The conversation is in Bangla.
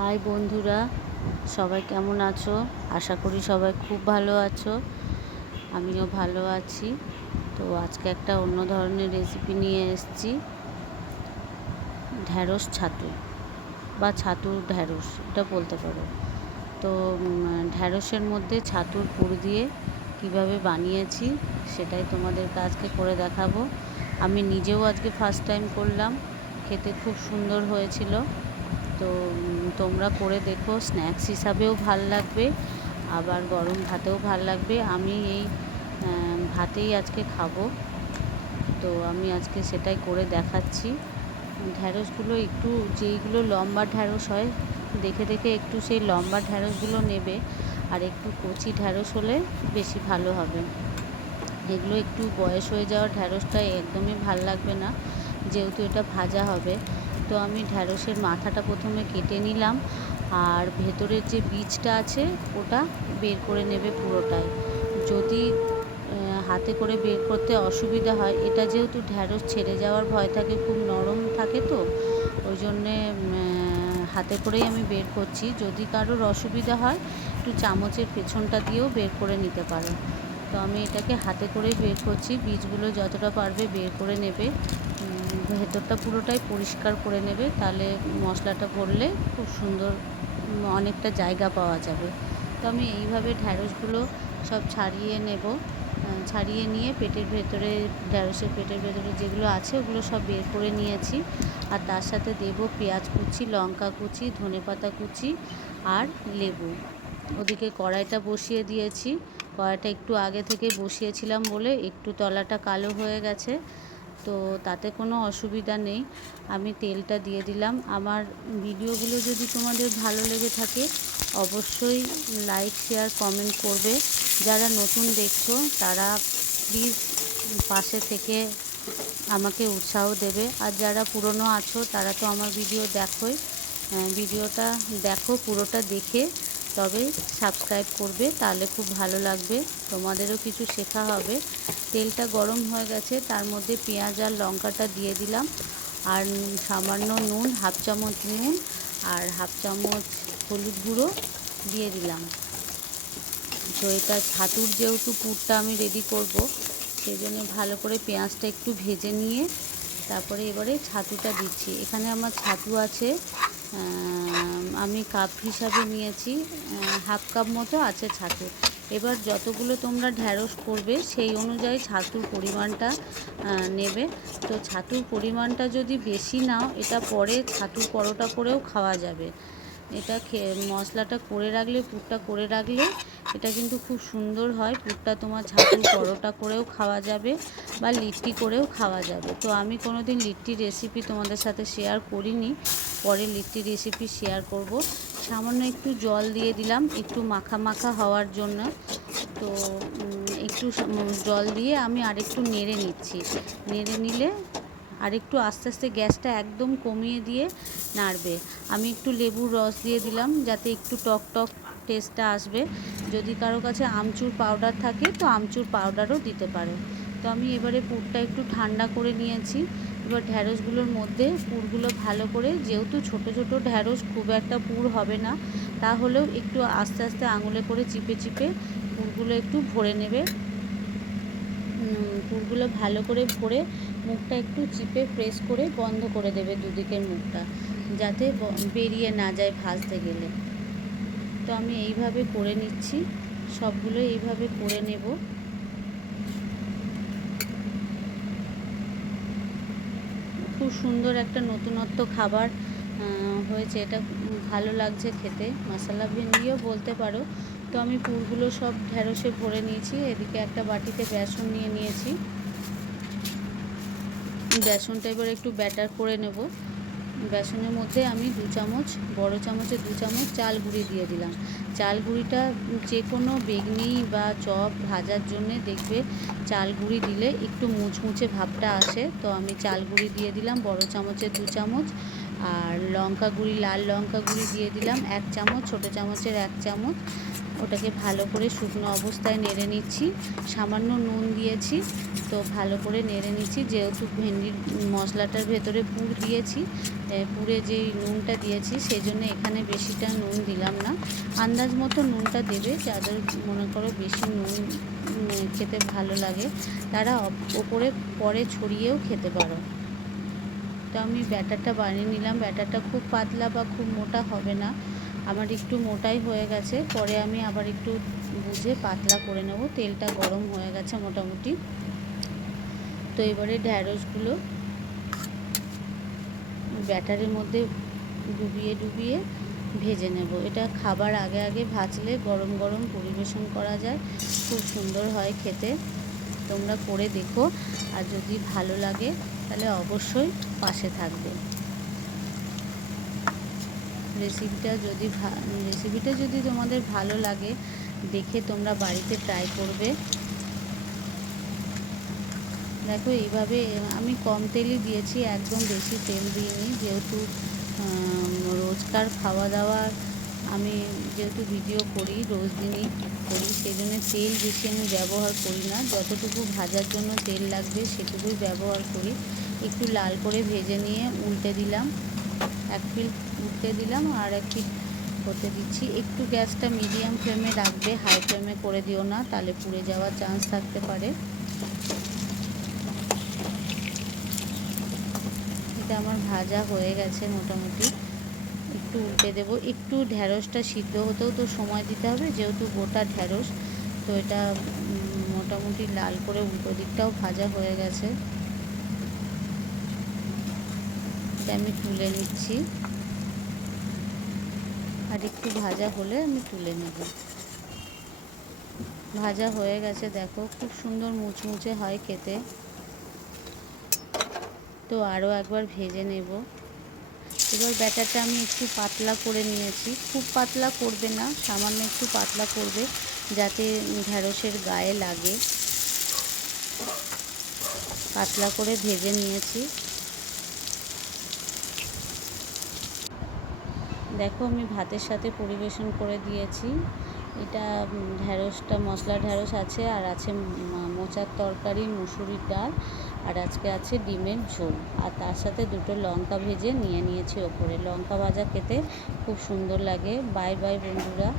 হাই বন্ধুরা, সবাই কেমন আছো? আশা করি সবাই খুব ভালো আছো, আমিও ভালো আছি। তো আজকে একটা অন্য ধরনের রেসিপি নিয়ে এসেছি, ঢ্যাঁড়স ছাতু বা ছাতুর ঢ্যাঁড়স, এটা বলতে পারো। তো ঢ্যাঁড়সের মধ্যে ছাতুর পুর দিয়ে কীভাবে বানিয়েছি, সেটাই তোমাদেরকে আজকে করে দেখাবো। আমি নিজেও আজকে ফার্স্ট টাইম করলাম, খেতে খুব সুন্দর হয়েছিল। তো তোমরা করে দেখো। স্ন্যাক্স হিসাবেও ভালো লাগবে, আবার গরম ভাতেও ভালো লাগবে। আমি এই ভাতেই আজকে খাব। তো আমি আজকে সেটাই করে দেখাচ্ছি। ঢ্যাঁড়সগুলো একটু, যেইগুলো লম্বা ঢ্যাঁড়স হয়, দেখে দেখে একটু সেই লম্বা ঢ্যাঁড়সগুলো নেবে। আর একটু কচি ঢ্যাঁড়স হলে বেশি ভালো হবে। এগুলো একটু বয়স হয়ে যাওয়া ঢ্যাঁড়সটা একদমই ভালো লাগবে না। যেহেতু এটা ভাজা হবে। তো আমি ঢ্যাঁড়সের মাথাটা প্রথমে কেটে নিলাম আর ভেতরের যে বীজটা আছে ওটা বের করে নেবে পুরোটাই। যদি হাতে করে বের করতে অসুবিধা হয়, এটা যেহেতু ঢ্যাঁড়স ছেড়ে যাওয়ার ভয় থাকে, খুব নরম থাকে তো, ওই জন্যে হাতে করেই আমি বের করছি। যদি কারোর অসুবিধা হয়, একটু চামচের পেছনটা দিয়েও বের করে নিতে পারো। তো আমি এটাকে হাতে করেই বের করছি। বীজগুলো যতটা পারবে বের করে নেবে। ভেতরটা পুরোটাই পরিষ্কার করে নেবে, তাহলে মশলাটা ভরলে খুব সুন্দর অনেকটা জায়গা পাওয়া যাবে। তো আমি এইভাবে ঢ্যাঁড়সগুলো সব ছাড়িয়ে নেব। ছাড়িয়ে নিয়ে পেটের ভেতরে ঢ্যাঁড়সের পেটের ভেতরে যেগুলো আছে, ওগুলো সব বের করে নিয়েছি। আর তার সাথে দেব পেঁয়াজ কুচি, লঙ্কা কুচি, ধনেপাতা কুচি আর লেবু। ওদিকে কড়াইটা বসিয়ে দিয়েছি। কড়াইটা একটু আগে থেকে বসিয়েছিলাম বলে একটু তলাটা কালো হয়ে গেছে। তো তাতে কোনো অসুবিধা নেই। আমি তেলটা দিয়ে দিলাম। আমার ভিডিওগুলো যদি তোমাদের ভালো লেগে থাকে, অবশ্যই লাইক শেয়ার কমেন্ট করবে। যারা নতুন দেখছ, তারা প্লিজ পাশে থেকে আমাকে উৎসাহ দেবে। আর যারা পুরনো আছো, তারা তো আমার ভিডিও দেখোই। ভিডিওটা দেখো, পুরোটা দেখে। তবে সাবস্ক্রাইব করবে, তাহলে খুব ভালো লাগবে। তোমাদেরও কিছু শেখা হবে। তেলটা গরম হয়ে গেছে, তার মধ্যে পেঁয়াজ আর লঙ্কাটা দিয়ে দিলাম। আর সামান্য নুন, হাফ চামচ নুন আর হাফ চামচ হলুদ গুঁড়ো দিয়ে দিলাম। তো এটা ছাতুর যেহেতু পুরটা আমি রেডি করব সেই জন্য ভালো করে পেঁয়াজটা একটু ভেজে নিয়ে তারপরে এবারে ছাতুটা দিচ্ছি। এখানে আমার ছাতু আছে আমি কাপ হিসাবে নিয়েছি হাফ কাপ মতো আছে ছাতু। এবার যতগুলো তোমরা ঢ্যাঁড়স করবে, সেই অনুযায়ী ছাতুর পরিমাণটা নেবে। তো ছাতুর পরিমাণটা যদি বেশি নাও, এটা পরে ছাতুর পরোটা করেও খাওয়া যাবে। এটা মশলাটা করে রাখলে, পুরটা করে রাখলে এটা কিন্তু খুব সুন্দর হয়। পুরটা তোমার ছাতুর পরোটা করেও খাওয়া যাবে বা লিট্টি করেও খাওয়া যাবে। তো আমি কোনো দিন লিট্টি রেসিপি তোমাদের সাথে শেয়ার করিনি। পরে লিট্টি রেসিপি শেয়ার করব। সামান্য একটু জল দিয়ে দিলাম, একটু মাখা মাখা হওয়ার জন্য। তো একটু জল দিয়ে আমি আরেকটু নেড়ে নিচ্ছি। নেড়ে নিলে আর একটু আস্তে আস্তে গ্যাসটা একদম কমিয়ে দিয়ে নাড়বে। আমি একটু লেবুর রস দিয়ে দিলাম যাতে একটু টক টক টেস্টটা আসবে। যদি কারও কাছে আমচুর পাউডার থাকে তো আমচুর পাউডারও দিতে পারে। তো আমি এবারে পুরটা একটু ঠান্ডা করে নিয়েছি। এবার ঢ্যাঁড়সগুলোর মধ্যে পুরগুলো ভালো করে, যেহেতু ছোট ছোট ঢ্যাঁড়স খুব একটা পুর হবে না, তাহলেও একটু আস্তে আস্তে আঙুলে করে চিপে চিপে পুরগুলো একটু ভরে নেবে। পুরগুলো ভালো করে ভরে মুখটা একটু চিপে প্রেস করে বন্ধ করে দেবে দুদিকের মুখটা, যাতে বেরিয়ে না যায় ভাজতে গেলে। তো আমি এইভাবে করে নিচ্ছি, সবগুলো এইভাবে করে নেব। খুব সুন্দর একটা নতুনত্ব খাবার হয়েছে। এটা ভালো লাগছে খেতে। মশলা ভেন্ডিও বলতে পারো। তো আমি পুরগুলো সব ঢ্যাঁড়সে ভরে নিয়েছি। এদিকে একটা বাটিতে বেসন নিয়ে নিয়েছি। বেসনটা এবার একটু ব্যাটার করে নেব। বেসনের মধ্যে আমি দু চামচ, বড় চামচে দু চামচ চাল গুঁড়ি দিয়ে দিলাম। চাল গুঁড়িটা যে কোনো বেগনি বা চপ ভাজার জন্যে দেখবে চাল গুঁড়ি দিলে একটু মুচমুচে ভাবটা আসে। তো আমি চাল গুঁড়ি দিয়ে দিলাম, বড় চামচে দু চামচ আর লঙ্কা গুঁড়ি, লাল লঙ্কা গুঁড়ি দিয়ে দিলাম এক চামচ, ছোটো চামচের এক চামচ। ওটাকে ভালো করে শুকনো অবস্থায় নেড়ে নিচ্ছি। সামান্য নুন দিয়েছি, তো ভালো করে নেড়ে নিচ্ছি। যেহেতু ভেন্ডির মশলাটার ভেতরে পুর দিয়েছি পুরে যেই নুনটা দিয়েছি সেই জন্য এখানে বেশিটা নুন দিলাম না। আন্দাজ মতো নুনটা দেবে, যাদের মনে করো বেশি নুন খেতে ভালো লাগে, তারা ওপরে পরে ছড়িয়েও খেতে পারো। তো আমি ব্যাটারটা বানিয়ে নিলাম। ব্যাটারটা খুব পাতলা বা খুব মোটা হবে না। আমার একটু মোটাই হয়ে গেছে, পরে আমি আবার একটু বুঝে পাতলা করে নেব। তেলটা গরম হয়ে গেছে মোটামুটি। তো এবারে ঢ্যাঁড়সগুলো ব্যাটারের মধ্যে ডুবিয়ে ডুবিয়ে ভেজে নেব। এটা খাবার আগে আগে ভাজলে গরম গরম পরিবেশন করা যায়। খুব সুন্দর হয় খেতে। তোমরা করে দেখো। আর যদি ভালো লাগে তাহলে অবশ্যই পাশে থাকবে। রেসিপিটা যদি রেসিপিটা যদি তোমাদের ভালো লাগে, দেখে তোমরা বাড়িতে ট্রাই করবে। দেখো এইভাবে, আমি কম তেলই দিয়েছি, একদম বেশি তেল দিইনি। যেহেতু রোজকার খাওয়া দাওয়ার আমি যেহেতু ভিডিও করি, রোজ দিনই করি সেই জন্য তেল বেশি আমি ব্যবহার করি না। যতটুকু ভাজার জন্য তেল লাগবে, সেটুকুই ব্যবহার করি। একটু লাল করে ভেজে নিয়ে উল্টে দিলাম। এক পিল উঠতে দিলাম আর এক পিল হতে দিচ্ছি। একটু গ্যাসটা মিডিয়াম ফ্লেমে রাখবে হাই ফ্লেমে করে দিও না, তাহলে পুড়ে যাওয়ার চান্স থাকতে পারে। এটা আমার ভাজা হয়ে গেছে মোটামুটি। একটু উল্টে দেবো। একটু ঢ্যাঁড়সটা সিদ্ধ হতেও তো সময় দিতে হবে, যেহেতু গোটা ঢ্যাঁড়স তো এটা মোটামুটি লাল করে উল্টো দিকটাও ভাজা হয়ে গেছে। এটা আমি তুলে নিচ্ছি। আর একটু ভাজা হলে আমি তুলে নেব। ভাজা হয়ে গেছে, দেখো খুব সুন্দর মুচমুচে হয় খেতে। তো আরও একবার ভেজে নেব। এবার ব্যাটারটা আমি একটু পাতলা করে নিয়েছি। খুব পাতলা করবে না, সামান্য একটু পাতলা করবে, যাতে ঢ্যাঁড়সের গায়ে লাগে। পাতলা করে ভেজে নিয়েছি। দেখো আমি ভাতের সাথে পরিবেশন করে দিয়েছি। এটা ঢ্যাঁড়সটা মশলা ঢ্যাঁড়স আছে, আর আছে মোচার তরকারি, মুসুরির ডাল, আর আজকে আছে ডিমের ঝোল। আর তার সাথে দুটো লঙ্কা ভেজে নিয়ে নিয়েছি ওপরে। লঙ্কা ভাজা খেতে খুব সুন্দর লাগে। বাই বাই বন্ধুরা।